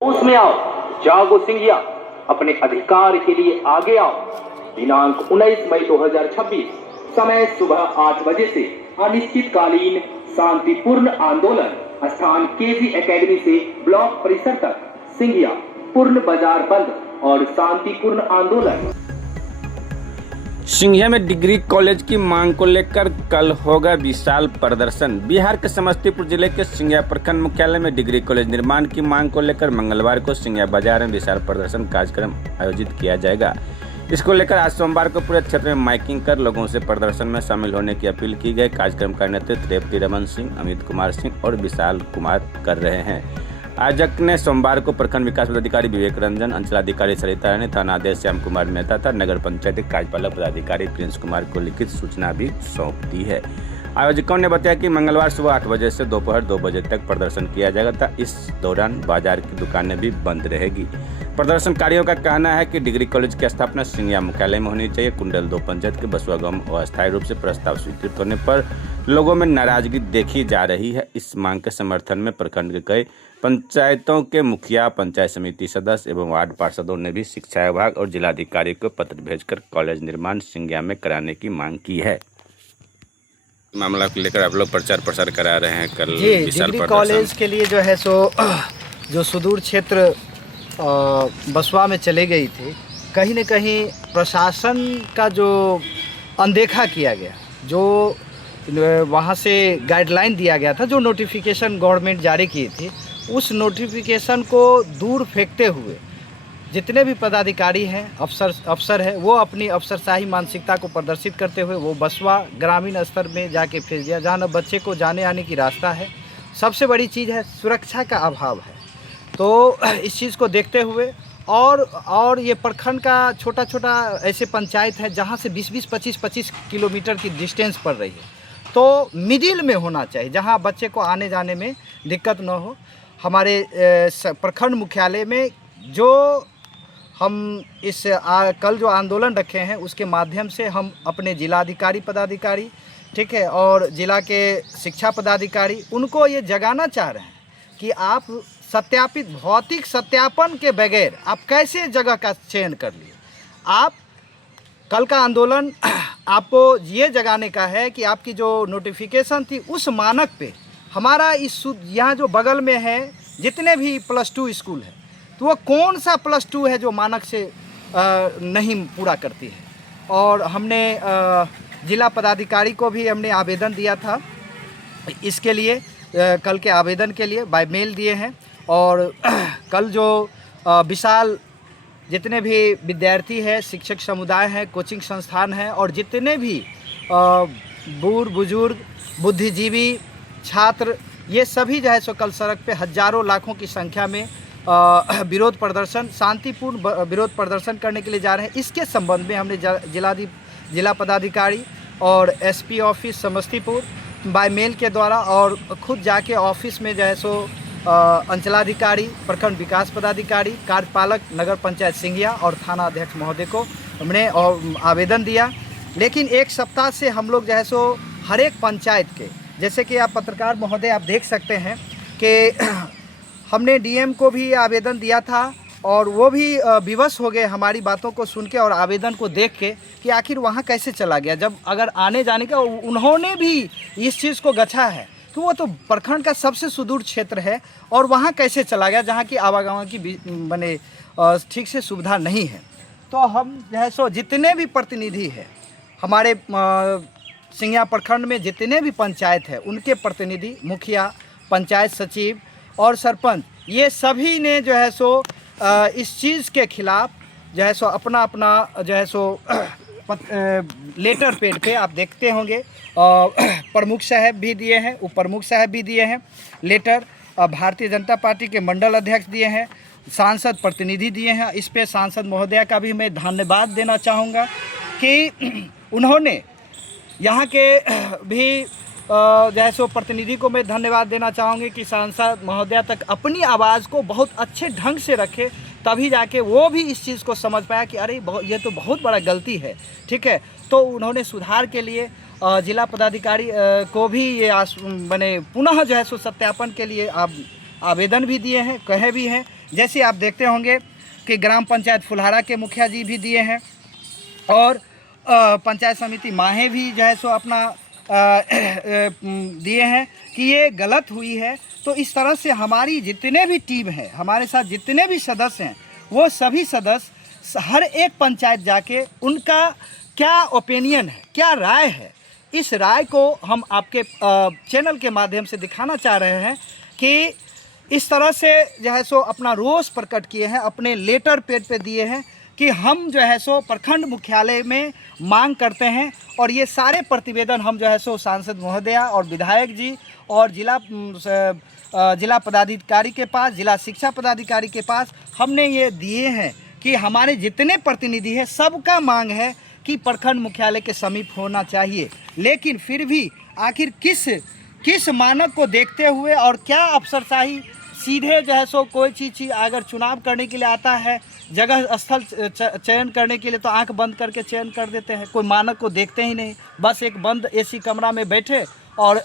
उसमें आओ, जागो सिंघिया, अपने अधिकार के लिए आगे आओ। दिनांक 19 मई 2026, समय सुबह 8 बजे से अनिश्चितकालीन शांतिपूर्ण आंदोलन, स्थान केजी एकेडमी से ब्लॉक परिसर तक। सिंघिया, पूर्ण बाजार बंद और शांतिपूर्ण आंदोलन। सिंघिया में डिग्री कॉलेज की मांग को लेकर कल होगा विशाल प्रदर्शन। बिहार के समस्तीपुर जिले के सिंघिया प्रखंड मुख्यालय में डिग्री कॉलेज निर्माण की मांग को लेकर मंगलवार को सिंघिया बाजार में विशाल प्रदर्शन कार्यक्रम आयोजित किया जाएगा। इसको लेकर आज सोमवार को पूरे क्षेत्र में माइकिंग कर लोगों से प्रदर्शन में शामिल होने की अपील की गई। कार्यक्रम का नेतृत्व रेवती रमन सिंह, अमित कुमार सिंह और विशाल कुमार कर रहे हैं। आयोजक ने सोमवार को प्रखंड विकास पदाधिकारी विवेक रंजन, अंचलाधिकारी सरिता रानी, थानाध्यक्ष श्याम कुमार मेहता तथा नगर पंचायत कार्यपालक पदाधिकारी प्रिंस कुमार को लिखित सूचना भी सौंप दी है। आयोजकों ने बताया कि मंगलवार सुबह 8 बजे से दोपहर 2 बजे तक प्रदर्शन किया जाएगा तथा इस दौरान बाजार की दुकानें भी बंद रहेगी। प्रदर्शनकारियों का कहना है कि डिग्री कॉलेज की स्थापना सिंघिया मुख्यालय में होनी चाहिए। कुंडल 2 पंचायत के बसुआ गांव में अस्थायी रूप से प्रस्ताव स्वीकृत होने पर लोगों में नाराजगी देखी जा रही है। इस मांग के समर्थन में प्रखंड के कई पंचायतों के मुखिया, पंचायत समिति सदस्य एवं वार्ड पार्षदों ने भी शिक्षा विभाग और जिलाधिकारी को पत्र भेजकर कॉलेज निर्माण सिंघिया में कराने की मांग की है। मामला को लेकर आप लोग प्रचार प्रसार करा रहे हैं कल विशाल डिग्री कॉलेज के लिए जो है सो जो सुदूर क्षेत्र बसवा में चले गई थी, कहीं न कहीं प्रशासन का जो अनदेखा किया गया, जो वहाँ से गाइडलाइन दिया गया था, जो नोटिफिकेशन गवर्नमेंट जारी की थी, उस नोटिफिकेशन को दूर फेंकते हुए जितने भी पदाधिकारी हैं, अफसर है, वो अपनी अफसरशाही मानसिकता को प्रदर्शित करते हुए वो बसवा ग्रामीण स्तर में जाके भेज दिया, जहाँ न बच्चे को जाने आने की रास्ता है। सबसे बड़ी चीज़ है सुरक्षा का अभाव है। तो इस चीज़ को देखते हुए और ये प्रखंड का छोटा छोटा ऐसे पंचायत है जहाँ से 20-20, 25-25 किलोमीटर की डिस्टेंस पड़ रही है, तो मिडिल में होना चाहिए जहाँ बच्चे को आने जाने में दिक्कत न हो। हमारे प्रखंड मुख्यालय में जो हम कल जो आंदोलन रखे हैं उसके माध्यम से हम अपने जिलाधिकारी पदाधिकारी, ठीक है, और जिला के शिक्षा पदाधिकारी, उनको ये जगाना चाह रहे हैं कि आप सत्यापित भौतिक सत्यापन के बगैर आप कैसे जगह का चयन कर लिए। आप कल का आंदोलन आपको ये जगाने का है कि आपकी जो नोटिफिकेशन थी उस मानक पे हमारा इस यहाँ जो बगल में है जितने भी +2 स्कूल है, तो वो कौन सा +2 है जो मानक से नहीं पूरा करती है। और हमने जिला पदाधिकारी को भी हमने आवेदन दिया था इसके लिए, कल के आवेदन के लिए बाय मेल दिए हैं। और कल जो विशाल जितने भी विद्यार्थी हैं, शिक्षक समुदाय हैं, कोचिंग संस्थान हैं और जितने भी बूढ़ बुजुर्ग, बुद्धिजीवी, छात्र, ये सभी जो है सो कल सड़क पे हजारों लाखों की संख्या में विरोध प्रदर्शन, शांतिपूर्ण विरोध प्रदर्शन करने के लिए जा रहे हैं। इसके संबंध में हमने जिला पदाधिकारी और SP office Samastipur by mail के द्वारा और खुद जाके ऑफिस में जो है सो अंचलाधिकारी, प्रखंड विकास पदाधिकारी, कार्यपालक नगर पंचायत सिंघिया और थाना अध्यक्ष महोदय को हमने आवेदन दिया। लेकिन एक सप्ताह से हम लोग जो है सो हर एक पंचायत के, जैसे कि आप पत्रकार महोदय आप देख सकते हैं कि हमने DM को भी आवेदन दिया था और वो भी विवश हो गए हमारी बातों को सुन के और आवेदन को देख के कि आखिर वहाँ कैसे चला गया, जब अगर आने जाने का उन्होंने भी इस चीज़ को गछा है कि वो तो प्रखंड का सबसे सुदूर क्षेत्र है और वहाँ कैसे चला गया जहाँ की आवागमन की बने ठीक से सुविधा नहीं है। तो हम जो है सो जितने भी प्रतिनिधि हैं हमारे सिंघिया प्रखंड में, जितने भी पंचायत है, उनके प्रतिनिधि, मुखिया, पंचायत सचिव और सरपंच, ये सभी ने जो है सो इस चीज़ के खिलाफ जो है सो अपना जो है सो लेटर पैड पे आप देखते होंगे प्रमुख साहब भी दिए हैं, उप प्रमुख साहब भी दिए हैं लेटर, भारतीय जनता पार्टी के मंडल अध्यक्ष दिए हैं, सांसद प्रतिनिधि दिए हैं। इस पे सांसद महोदया का भी मैं धन्यवाद देना चाहूँगा कि उन्होंने यहाँ के भी जो है सो प्रतिनिधि को मैं धन्यवाद देना चाहूँगी कि सांसद महोदया तक अपनी आवाज़ को बहुत अच्छे ढंग से रखे, तभी जाके वो भी इस चीज़ को समझ पाया कि अरे ये तो बहुत बड़ा गलती है, ठीक है। तो उन्होंने सुधार के लिए जिला पदाधिकारी को भी ये पुनः जो है सो सत्यापन के लिए आवेदन भी दिए हैं, कहे भी हैं जैसे आप देखते होंगे कि ग्राम पंचायत फुलहारा के मुखिया जी भी दिए हैं और पंचायत समिति माहे भी जो है सो अपना दिए हैं कि ये गलत हुई है। तो इस तरह से हमारी जितने भी टीम है, हमारे साथ जितने भी सदस्य हैं, वो सभी सदस्य हर एक पंचायत जाके उनका क्या ओपिनियन है, क्या राय है, इस राय को हम आपके चैनल के माध्यम से दिखाना चाह रहे हैं कि इस तरह से जो है सो अपना रोष प्रकट किए हैं, अपने लेटर पैड पे दिए हैं कि हम जो है सो प्रखंड मुख्यालय में मांग करते हैं। और ये सारे प्रतिवेदन हम जो है सो सांसद महोदया और विधायक जी और जिला पदाधिकारी के पास, जिला शिक्षा पदाधिकारी के पास हमने ये दिए हैं कि हमारे जितने प्रतिनिधि हैं सबका मांग है कि प्रखंड मुख्यालय के समीप होना चाहिए। लेकिन फिर भी आखिर किस मानक को देखते हुए और क्या अफसरशाही सीधे जो है सो कोई चीज़ अगर चुनाव करने के लिए आता है, जगह स्थल चयन करने के लिए तो आंख बंद करके चयन कर देते हैं, कोई मानक को देखते ही नहीं, बस एक बंद एसी कमरा में बैठे और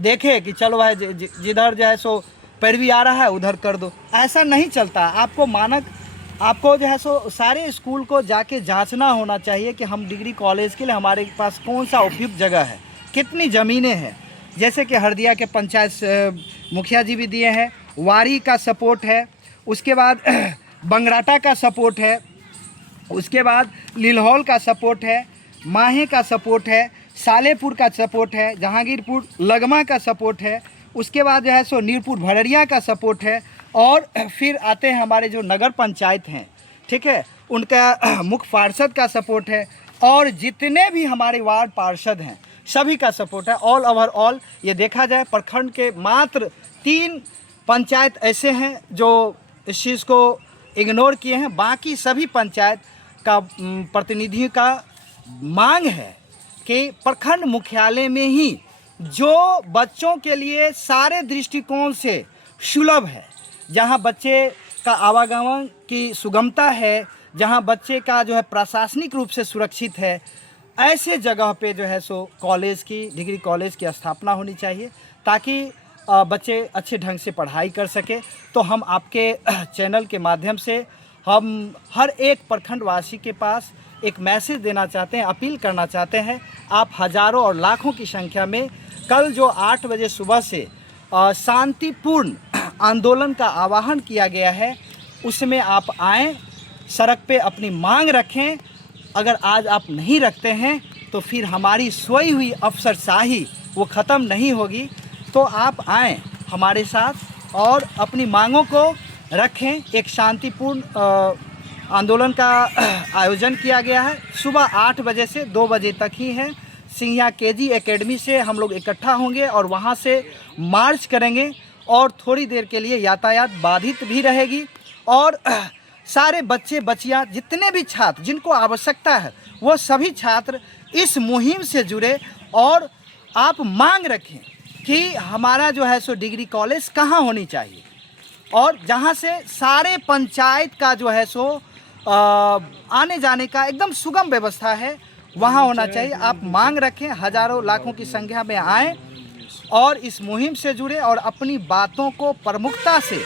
देखे कि चलो भाई जिधर जो है सो पैरवी आ रहा है उधर कर दो। ऐसा नहीं चलता। आपको मानक, आपको जो है सो सारे स्कूल को जाके जांचना होना चाहिए कि हम डिग्री कॉलेज के लिए हमारे पास कौन सा उपयुक्त जगह है, कितनी ज़मीनें हैं। जैसे कि हरदिया के पंचायत मुखिया जी भी दिए हैं, वारी का सपोर्ट है, उसके बाद बंगराटा का सपोर्ट है, उसके बाद लिलहौल का सपोर्ट है, माहे का सपोर्ट है, सालेपुर का सपोर्ट है, जहांगीरपुर लगमा का सपोर्ट है, उसके बाद जो है सो नीरपुर भड़रिया का सपोर्ट है और फिर आते हैं हमारे जो नगर पंचायत हैं, ठीक है, उनका मुख्य पार्षद का सपोर्ट है और जितने भी हमारे वार्ड पार्षद हैं सभी का सपोर्ट है। ऑल ओवर ऑल ये देखा जाए प्रखंड के मात्र 3 पंचायत ऐसे हैं जो इस चीज़ को इग्नोर किए हैं, बाकी सभी पंचायत का प्रतिनिधियों का मांग है कि प्रखंड मुख्यालय में ही जो बच्चों के लिए सारे दृष्टिकोण से सुलभ है, जहां बच्चे का आवागमन की सुगमता है, जहां बच्चे का जो है प्रशासनिक रूप से सुरक्षित है, ऐसे जगह पे जो है सो कॉलेज की, डिग्री कॉलेज की स्थापना होनी चाहिए ताकि बच्चे अच्छे ढंग से पढ़ाई कर सके। तो हम आपके चैनल के माध्यम से हम हर एक प्रखंड वासी के पास एक मैसेज देना चाहते हैं, अपील करना चाहते हैं। आप हज़ारों और लाखों की संख्या में कल जो 8 बजे सुबह से शांतिपूर्ण आंदोलन का आह्वान किया गया है उसमें आप आएँ, सड़क पे अपनी मांग रखें। अगर आज आप नहीं रखते हैं तो फिर हमारी सोई हुई अफसरशाही वो ख़त्म नहीं होगी। तो आप आएँ हमारे साथ और अपनी मांगों को रखें। एक शांतिपूर्ण आंदोलन का आयोजन किया गया है, सुबह 8 बजे से 2 बजे तक ही है। सिंघिया केजी एकेडमी से हम लोग इकट्ठा होंगे और वहाँ से मार्च करेंगे और थोड़ी देर के लिए यातायात बाधित भी रहेगी और सारे बच्चे बच्चियाँ, जितने भी छात्र जिनको आवश्यकता है वो सभी छात्र इस मुहिम से जुड़े और आप मांग रखें कि हमारा जो है सो डिग्री कॉलेज कहाँ होनी चाहिए और जहाँ से सारे पंचायत का जो है सो आने जाने का एकदम सुगम व्यवस्था है, वहाँ होना चाहिए। आप मांग रखें, हज़ारों लाखों की संख्या में आएँ और इस मुहिम से जुड़े और अपनी बातों को प्रमुखता से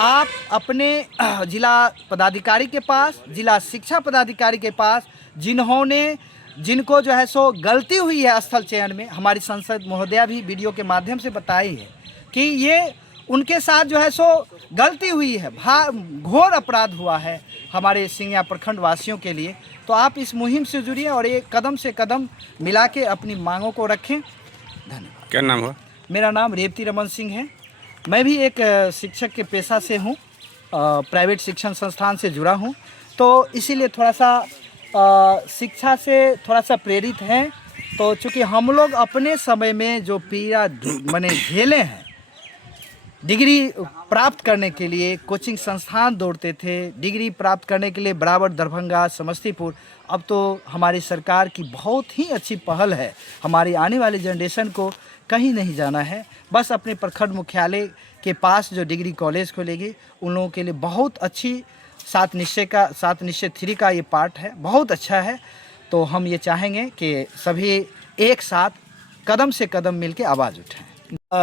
आप अपने जिला पदाधिकारी के पास, जिला शिक्षा पदाधिकारी के पास, जिनको जो है सो गलती हुई है स्थल चयन में, हमारी सांसद महोदया भी वीडियो के माध्यम से बताई है कि ये उनके साथ जो है सो गलती हुई है, घोर अपराध हुआ है हमारे सिंघिया प्रखंड वासियों के लिए। तो आप इस मुहिम से जुड़िए और एक कदम से कदम मिला के अपनी मांगों को रखें। धन्यवाद। क्या नाम हुआ? मेरा नाम रेवती रमन सिंह है। मैं भी एक शिक्षक के पेशा से हूँ, प्राइवेट शिक्षण संस्थान से जुड़ा हूँ, तो इसीलिए थोड़ा सा शिक्षा से थोड़ा सा प्रेरित हैं। तो चूँकि हम लोग अपने समय में जो पीड़ा मैंने झेले हैं, डिग्री प्राप्त करने के लिए कोचिंग संस्थान दौड़ते थे, डिग्री प्राप्त करने के लिए बराबर दरभंगा, समस्तीपुर। अब तो हमारी सरकार की बहुत ही अच्छी पहल है, हमारी आने वाली जनरेशन को कहीं नहीं जाना है, बस अपने प्रखंड मुख्यालय के पास जो डिग्री कॉलेज खोलेगी उन लोगों के लिए बहुत अच्छी 7 निश्चय 3 का ये पार्ट है, बहुत अच्छा है। तो हम ये चाहेंगे कि सभी एक साथ कदम से कदम मिलके आवाज़ उठाएं।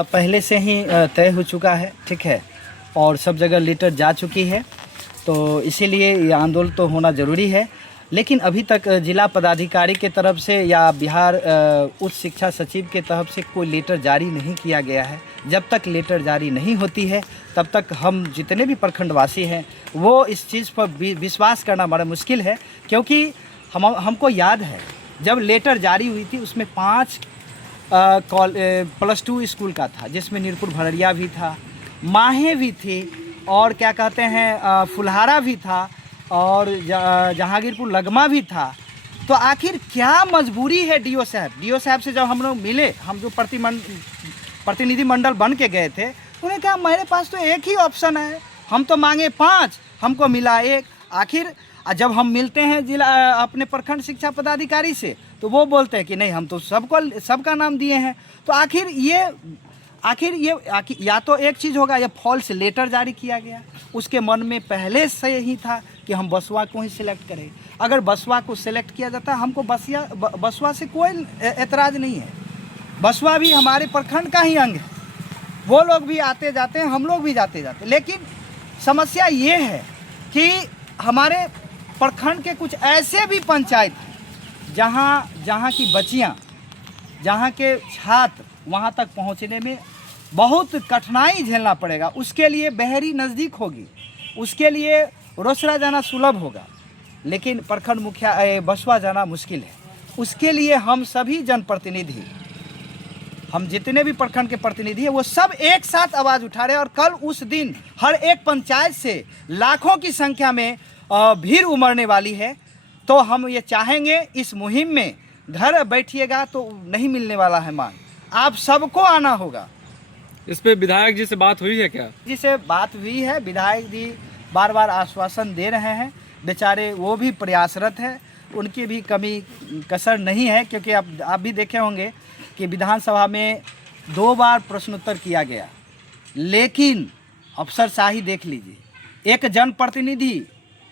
पहले से ही तय हो चुका है, ठीक है, और सब जगह लेटर जा चुकी है, तो इसीलिए ये आंदोलन तो होना ज़रूरी है। लेकिन अभी तक जिला पदाधिकारी के तरफ से या बिहार उच्च शिक्षा सचिव के तरफ से कोई लेटर जारी नहीं किया गया है। जब तक लेटर जारी नहीं होती है तब तक हम जितने भी प्रखंडवासी हैं वो इस चीज़ पर विश्वास करना बड़ा मुश्किल है, क्योंकि हमको याद है जब लेटर जारी हुई थी उसमें 5 +2 स्कूल का था, जिसमें नीरपुर भररिया भी था, माहे भी थी, और क्या कहते हैं फुलहारा भी था, और जहांगीरपुर लगमा भी था। तो आखिर क्या मजबूरी है डीओ साहब से जब हम लोग मिले, हम जो प्रतिनिधि मंडल बन के गए थे, उन्हें कहा मेरे पास तो एक ही ऑप्शन है, हम तो मांगे 5, हमको मिला 1। आखिर जब हम मिलते हैं जिला अपने प्रखंड शिक्षा पदाधिकारी से तो वो बोलते हैं कि नहीं हम तो सबका नाम दिए हैं। तो आखिर ये या तो एक चीज़ होगा, या फॉल्स लेटर जारी किया गया, उसके मन में पहले से ही था कि हम बसवा को ही सिलेक्ट करें। अगर बसवा को सिलेक्ट किया जाता हमको बसवा से कोई एतराज़ नहीं है, बसवा भी हमारे प्रखंड का ही अंग है, वो लोग भी आते जाते हैं, हम लोग भी जाते जाते। लेकिन समस्या ये है कि हमारे प्रखंड के कुछ ऐसे भी पंचायत हैं जहाँ की बच्चियाँ, जहाँ के छात्र वहाँ तक पहुँचने में बहुत कठिनाई झेलना पड़ेगा। उसके लिए बहरी नज़दीक होगी, उसके लिए रोसड़ा जाना सुलभ होगा, लेकिन प्रखंड मुखिया बसवा जाना मुश्किल है। उसके लिए हम सभी जनप्रतिनिधि, हम जितने भी प्रखंड के प्रतिनिधि हैं वो सब एक साथ आवाज़ उठा रहे हैं। और कल उस दिन हर एक पंचायत से लाखों की संख्या में भीड़ उमड़ने वाली है। तो हम ये चाहेंगे इस मुहिम में घर बैठिएगा तो नहीं मिलने वाला है मांग, आप सबको आना होगा। इस पे विधायक जी से बात हुई है क्या? जी से बात हुई है, विधायक जी बार बार आश्वासन दे रहे हैं, बेचारे वो भी प्रयासरत हैं, उनकी भी कमी कसर नहीं है। क्योंकि आप भी देखे होंगे कि विधानसभा में 2 बार प्रश्नोत्तर किया गया, लेकिन अफसरशाही देख लीजिए, एक जनप्रतिनिधि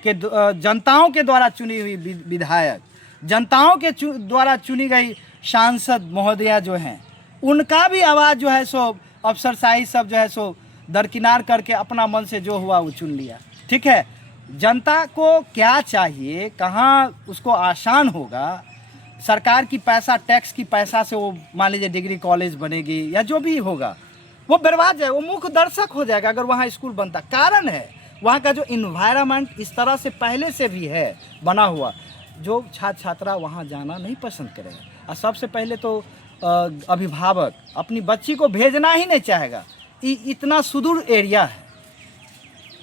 के जनताओं के द्वारा चुनी हुई विधायक, जनताओं के द्वारा चुनी गई सांसद महोदया जो हैं, उनका भी आवाज़ जो है सो अफसरशाही सब जो है सो दरकिनार करके अपना मन से जो हुआ वो चुन लिया। ठीक है, जनता को क्या चाहिए, कहाँ उसको आसान होगा, सरकार की पैसा, टैक्स की पैसा से वो मान लीजिए डिग्री कॉलेज बनेगी या जो भी होगा वो बर्बाद है, वो मुख्य दर्शक हो जाएगा अगर वहाँ स्कूल बनता। कारण है वहाँ का जो इन्वायरमेंट इस तरह से पहले से भी है बना हुआ, जो छात्र छात्रा वहाँ जाना नहीं पसंद करेगा। और सबसे पहले तो अभिभावक अपनी बच्ची को भेजना ही नहीं चाहेगा, इतना सुदूर एरिया है,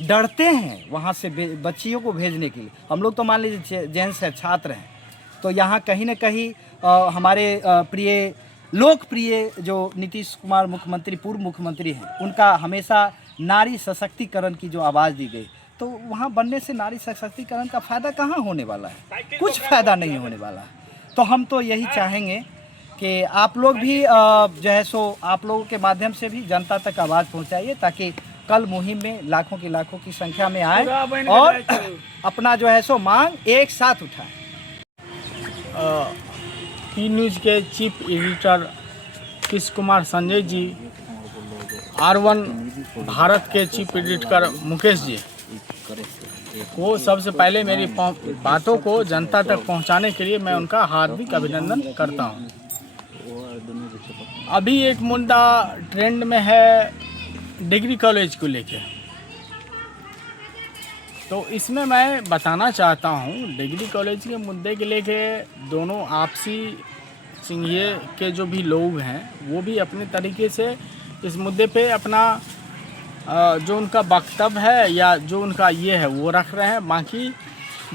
डरते हैं वहाँ से बच्चियों को भेजने के लिए। हम लोग तो मान लीजिए जेंट्स है, छात्र हैं, तो यहाँ कहीं न कहीं हमारे प्रिय लोकप्रिय जो नीतीश कुमार मुख्यमंत्री, पूर्व मुख्यमंत्री हैं, उनका हमेशा नारी सशक्तिकरण की जो आवाज़ दी गई, तो वहाँ बनने से नारी सशक्तिकरण का फ़ायदा कहाँ होने वाला है, कुछ फ़ायदा नहीं होने वाला है। तो हम तो यही चाहेंगे कि आप लोग भी जो है सो आप लोगों के माध्यम से भी जनता तक आवाज़ पहुँचाइए, ताकि कल मुहिम में लाखों की संख्या में आए और अपना जो है सो मांग एक साथ उठाएं। पी न्यूज़ के chief editor Krishna Kumar Sanjay ji, R1 Bharat के चीफ एडिटर मुकेश जी को सबसे पहले मेरी बातों को जनता तक पहुंचाने के लिए मैं उनका हार्दिक अभिनंदन करता हूं। अभी एक मुद्दा ट्रेंड में है डिग्री कॉलेज को लेके, तो इसमें मैं बताना चाहता हूं डिग्री कॉलेज के मुद्दे के लेके दोनों आपसी सिंघिये के जो भी लोग हैं वो भी अपने तरीके से इस मुद्दे पे अपना जो उनका वक्तव्य है या जो उनका ये है वो रख रहे हैं। बाकी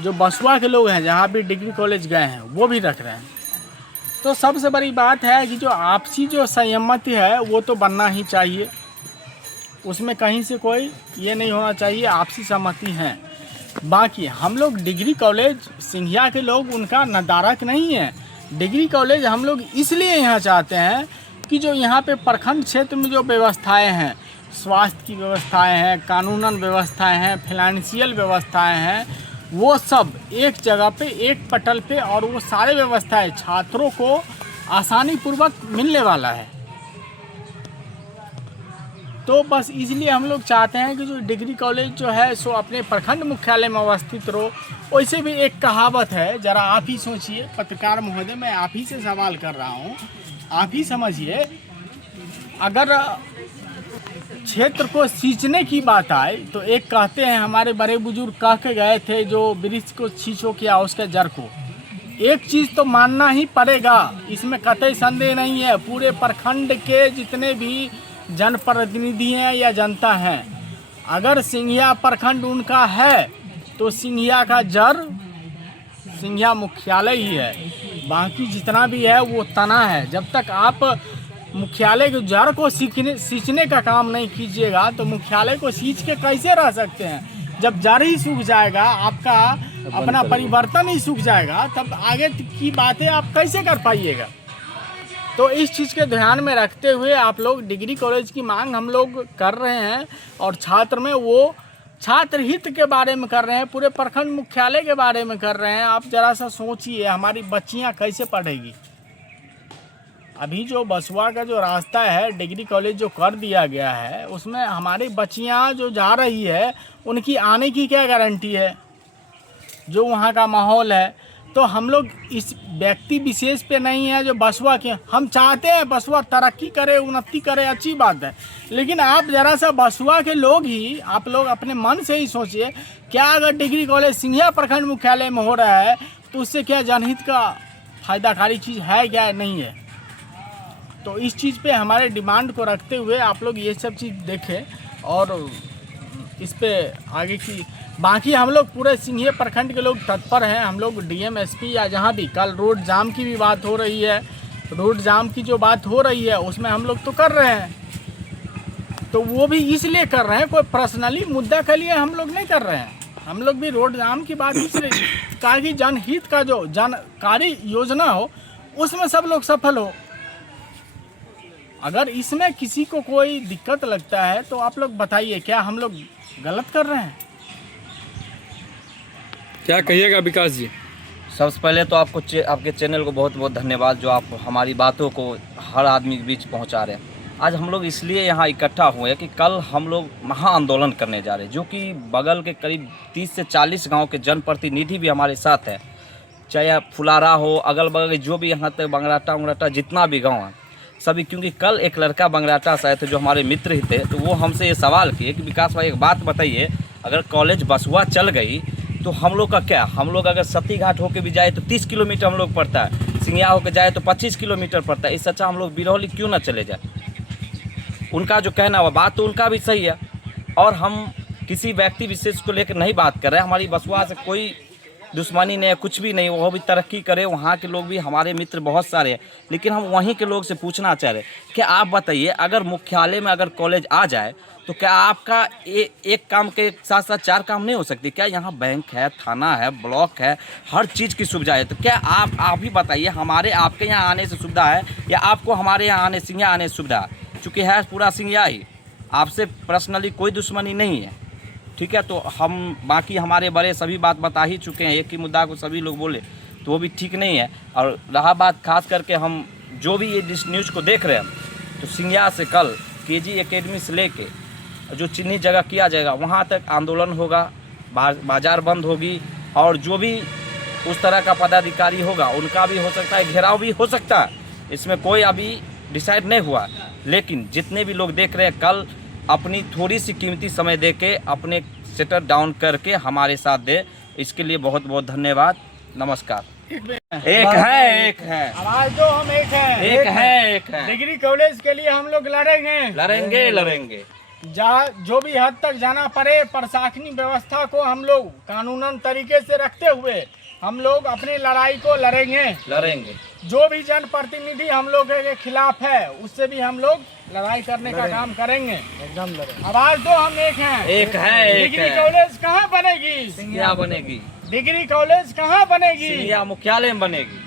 जो बसवा के लोग हैं जहाँ भी डिग्री कॉलेज गए हैं वो भी रख रहे हैं। तो सबसे बड़ी बात है कि जो आपसी जो सहमति है वो तो बनना ही चाहिए, उसमें कहीं से कोई ये नहीं होना चाहिए, आपसी सहमति है। बाकी हम लोग डिग्री कॉलेज सिंघिया के लोग उनका नदारक नहीं है। डिग्री कॉलेज हम लोग इसलिए यहाँ चाहते हैं कि जो यहाँ पे प्रखंड क्षेत्र में जो व्यवस्थाएं हैं, स्वास्थ्य की व्यवस्थाएं हैं, कानूनन व्यवस्थाएं हैं, फाइनेंशियल व्यवस्थाएं हैं, वो सब एक जगह पे, एक पटल पे, और वो सारे व्यवस्थाएं छात्रों को आसानी पूर्वक मिलने वाला है। तो बस इसलिए हम लोग चाहते हैं कि जो डिग्री कॉलेज जो है सो अपने प्रखंड मुख्यालय में अवस्थित रहो। वैसे भी एक कहावत है, ज़रा आप ही सोचिए पत्रकार महोदय, मैं आप ही से सवाल कर रहा हूँ, आप ही समझिए, अगर क्षेत्र को सींचने की बात आए तो एक कहते हैं हमारे बड़े बुजुर्ग कह के गए थे, जो वृक्ष को सींचो क्या उसके जड़ को। एक चीज़ तो मानना ही पड़ेगा, इसमें कतई संदेह नहीं है, पूरे प्रखंड के जितने भी जनप्रतिनिधि हैं या जनता हैं, अगर सिंघिया प्रखंड उनका है तो सिंघिया का जड़ सिंघिया मुख्यालय ही है, बाकी जितना भी है वो तना है। जब तक आप मुख्यालय के जड़ को सींचने का काम नहीं कीजिएगा तो मुख्यालय को सींच के कैसे रह सकते हैं। जब जड़ ही सूख जाएगा, आपका अपना परिवर्तन ही सूख जाएगा, तब आगे की बातें आप कैसे कर पाइएगा। तो इस चीज़ के ध्यान में रखते हुए आप लोग डिग्री कॉलेज की मांग हम लोग कर रहे हैं, और छात्र में वो छात्र हित के बारे में कर रहे हैं, पूरे प्रखंड मुख्यालय के बारे में कर रहे हैं। आप ज़रा सा सोचिए हमारी बच्चियां कैसे पढ़ेगी। अभी जो बसुआ का जो रास्ता है डिग्री कॉलेज जो कर दिया गया है, उसमें हमारी बच्चियां जो जा रही है उनकी आने की क्या गारंटी है, जो वहाँ का माहौल है। तो हम लोग इस व्यक्ति विशेष पे नहीं है जो बसुआ के, हम चाहते हैं बसुआ तरक्की करे, उन्नति करे, अच्छी बात है, लेकिन आप ज़रा सा बसुआ के लोग ही, आप लोग अपने मन से ही सोचिए, क्या अगर डिग्री कॉलेज सिंघिया प्रखंड मुख्यालय में हो रहा है तो उससे क्या जनहित का फायदाकारी चीज़ है क्या नहीं है। तो इस चीज़ पे हमारे डिमांड को रखते हुए आप लोग ये सब चीज़ देखें और इस पे आगे की बाकी हम लोग पूरे सिंघिया प्रखंड के लोग तत्पर हैं। हम लोग डीएम एसपी या जहाँ भी, कल रोड जाम की भी बात हो रही है, रोड जाम की जो बात हो रही है उसमें हम लोग तो कर रहे हैं, तो वो भी इसलिए कर रहे हैं, कोई पर्सनली मुद्दा के लिए हम लोग नहीं कर रहे हैं। हम लोग भी रोड जाम की बात इसलिए, ताकि जनहित का जो जनकारी योजना हो उसमें सब लोग सफल हो। अगर इसमें किसी को कोई दिक्कत लगता है तो आप लोग बताइए, क्या हम लोग गलत कर रहे हैं? क्या कहिएगा विकास जी? सबसे पहले तो आपके चैनल को बहुत बहुत धन्यवाद, जो आप हमारी बातों को हर आदमी के बीच पहुंचा रहे हैं। आज हम लोग इसलिए यहाँ इकट्ठा हुए हैं कि कल हम लोग महाआंदोलन करने जा रहे हैं, जो कि बगल के करीब 30 से 40 गांव के जनप्रतिनिधि भी हमारे साथ हैं, चाहे फुलारा हो, अगल बगल जो भी यहाँ तक बंगराटा उंगराटा जितना भी गाँव है सभी। क्योंकि कल एक लड़का बंगराटा से आए थे जो हमारे मित्र ही थे, तो वो हमसे ये सवाल किए कि विकास भाई एक बात बताइए, अगर कॉलेज बसुआ चल गई तो हम लोग का क्या, हम लोग अगर सती घाट होके भी जाए तो 30 किलोमीटर हम लोग पड़ता है, सिंघिया होके जाए तो 25 किलोमीटर पड़ता है, इससे अच्छा हम लोग बिरौली क्यों ना चले जाए। उनका जो कहना हुआ बात तो उनका भी सही है, और हम किसी व्यक्ति विशेष को लेकर नहीं बात कर रहे हैं। हमारी बसुआ से कोई दुश्मनी नहीं है, कुछ भी नहीं, वो भी तरक्की करे, वहाँ के लोग भी हमारे मित्र बहुत सारे हैं। लेकिन हम वहीं के लोग से पूछना चाह रहे हैं कि आप बताइए, अगर मुख्यालय में अगर कॉलेज आ जाए तो क्या आपका एक काम के साथ साथ 4 काम नहीं हो सकती? क्या यहाँ बैंक है, थाना है, ब्लॉक है, हर चीज़ की सुविधा है। तो क्या आप ही बताइए, हमारे आपके यहाँ आने से सुविधा है या आपको हमारे यहाँ आने सिंघिया आने से सुविधा है? चूँकि है पूरा सिंघिया ही, आपसे पर्सनली कोई दुश्मनी नहीं है, ठीक है। तो हम बाकी हमारे बड़े सभी बात बता ही चुके हैं, एक ही मुद्दा को सभी लोग बोले तो वो भी ठीक नहीं है। और रहा बात खास करके हम जो भी ये न्यूज़ को देख रहे हैं, तो सिंघिया से कल केजी एकेडमी से लेके जो चिन्हित जगह किया जाएगा वहाँ तक आंदोलन होगा, बाजार बंद होगी, और जो भी उस तरह का पदाधिकारी होगा उनका भी हो सकता है घेराव भी हो सकता है, इसमें कोई अभी डिसाइड नहीं हुआ। लेकिन जितने भी लोग देख रहे हैं, कल अपनी थोड़ी सी कीमती समय दे के अपने सेटर डाउन करके हमारे साथ दे, इसके लिए बहुत बहुत धन्यवाद। नमस्कार। एक है आवाज दो, हम एक हैं। डिग्री कॉलेज के लिए हम लोग लड़ेंगे। जहाँ जो भी हद तक जाना पड़े, प्रशासनिक व्यवस्था को हम लोग कानूनन तरीके से रखते हुए हम लोग अपनी लड़ाई को लड़ेंगे। जो भी जनप्रतिनिधि हम लोग के खिलाफ है उससे भी हम लोग लड़ाई करने का काम करेंगे, एकदम लड़ेंगे। आवाज दो, हम एक हैं। डिग्री कॉलेज कहाँ बनेगी? सिंघिया बनेगी। डिग्री कॉलेज कहाँ बनेगी? सिंघिया मुख्यालय में बनेगी।